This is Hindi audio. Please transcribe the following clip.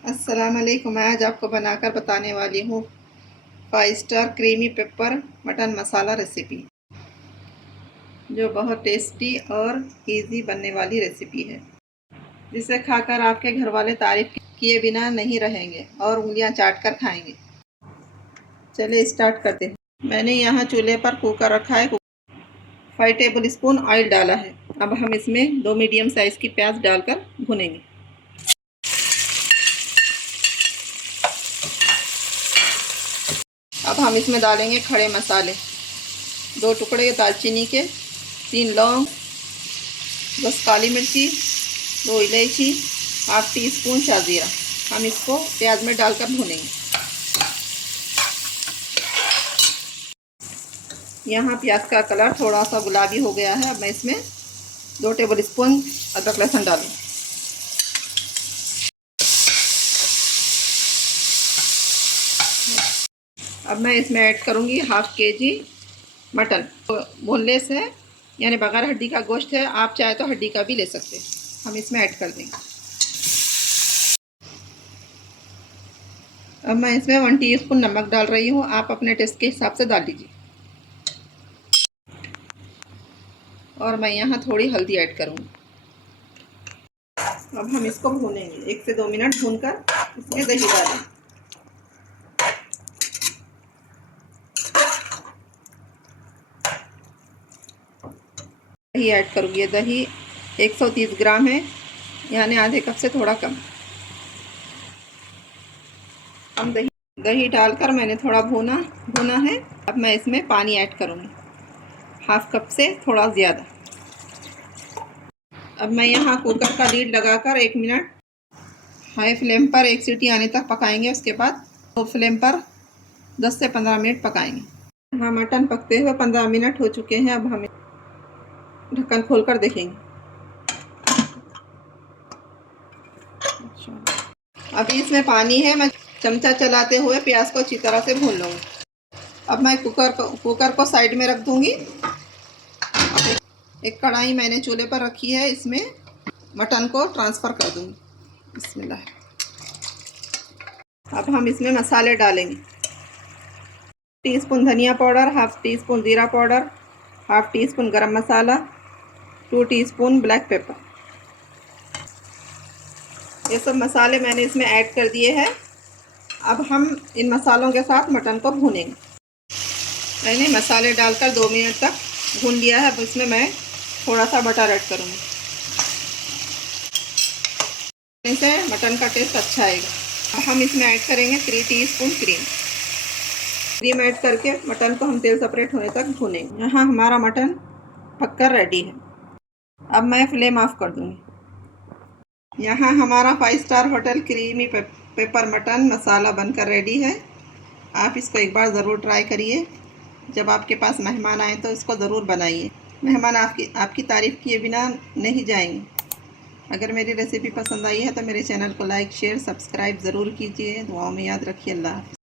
अस्सलाम वालेकुम। मैं आज आपको बनाकर बताने वाली हूँ 5 स्टार क्रीमी पेपर मटन मसाला रेसिपी, जो बहुत टेस्टी और इजी बनने वाली रेसिपी है, जिसे खाकर आपके घर वाले तारीफ किए बिना नहीं रहेंगे और उंगलियां चाट कर खाएंगे। चलिए स्टार्ट करते हैं। मैंने यहाँ चूल्हे पर कुकर रखा है। 5 टेबल स्पून ऑयल डाला है। अब हम इसमें 2 मीडियम साइज़ की प्याज डालकर भुनेंगे। अब हम इसमें डालेंगे खड़े मसाले, 2 टुकड़े दालचीनी के, 3 लौंग, 10 काली मिर्ची, 2 इलायची, हाफ टी स्पून शाज़ीरा। हम इसको प्याज में डालकर भूनेंगे। यहाँ प्याज का कलर थोड़ा सा गुलाबी हो गया है। अब मैं इसमें 2 टेबल स्पून अदरक लहसुन डालूँ। अब मैं इसमें ऐड करूँगी हाफ केजी मटन। बोनलेस है, यानी बगैर हड्डी का गोश्त है। आप चाहे तो हड्डी का भी ले सकते हैं। हम इसमें ऐड कर देंगे। अब मैं इसमें 1 टीस्पून नमक डाल रही हूँ। आप अपने टेस्ट के हिसाब से डाल लीजिए। और मैं यहाँ थोड़ी हल्दी ऐड करूँगी। अब हम इसको भूनेंगे 1 से 2 मिनट भूनकर इसमें दही डालें। दही ऐड करूँगी। दही 130 ग्राम है, यानी आधे कप से थोड़ा कम। हम दही डालकर मैंने थोड़ा भूना है। अब मैं इसमें पानी ऐड करूँगी, हाफ कप से थोड़ा ज़्यादा। अब मैं यहाँ कुकर का लीड लगाकर 1 मिनट हाई फ्लेम पर 1 सीटी आने तक पकाएंगे। उसके बाद लो फ्लेम पर 10 से 15 मिनट पकाएंगे। हाँ, मटन पकते हुए 15 मिनट हो चुके हैं। अब हम ढक्कन खोलकर देखेंगे। अभी इसमें पानी है। मैं चमचा चलाते हुए प्याज को अच्छी तरह से भून लूँगी। अब मैं कुकर को साइड में रख दूँगी। एक कढ़ाई मैंने चूल्हे पर रखी है, इसमें मटन को ट्रांसफ़र कर दूँगी। बिस्मिल्लाह। अब हम इसमें मसाले डालेंगे। टीस्पून धनिया पाउडर, हाफ टी स्पून ज़ीरा पाउडर, हाफ टी स्पून गरम मसाला, 2 टीस्पून ब्लैक पेपर। ये सब मसाले मैंने इसमें ऐड कर दिए हैं। अब हम इन मसालों के साथ मटन को भूनेंगे। मैंने मसाले डालकर 2 मिनट तक भून लिया है। अब इसमें मैं थोड़ा सा बटर ऐड करूँगी। इससे मटन का टेस्ट अच्छा आएगा। अब हम इसमें ऐड करेंगे 3 टीस्पून क्रीम ऐड करके मटन को हम तेल सेपरेट होने तक भूनेंगे। यहाँ हमारा मटन पककर रेडी है। अब मैं फ्लेम ऑफ कर दूँगी। यहाँ हमारा 5 star hotel creamy pepper mutton masala बनकर रेडी है। आप इसको एक बार ज़रूर ट्राई करिए। जब आपके पास मेहमान आए तो इसको ज़रूर बनाइए। मेहमान आपकी तारीफ़ किए बिना नहीं जाएंगे। अगर मेरी रेसिपी पसंद आई है तो मेरे चैनल को लाइक शेयर सब्सक्राइब ज़रूर कीजिए। दुआओं में याद रखिए। अल्लाह हाफ़िज़।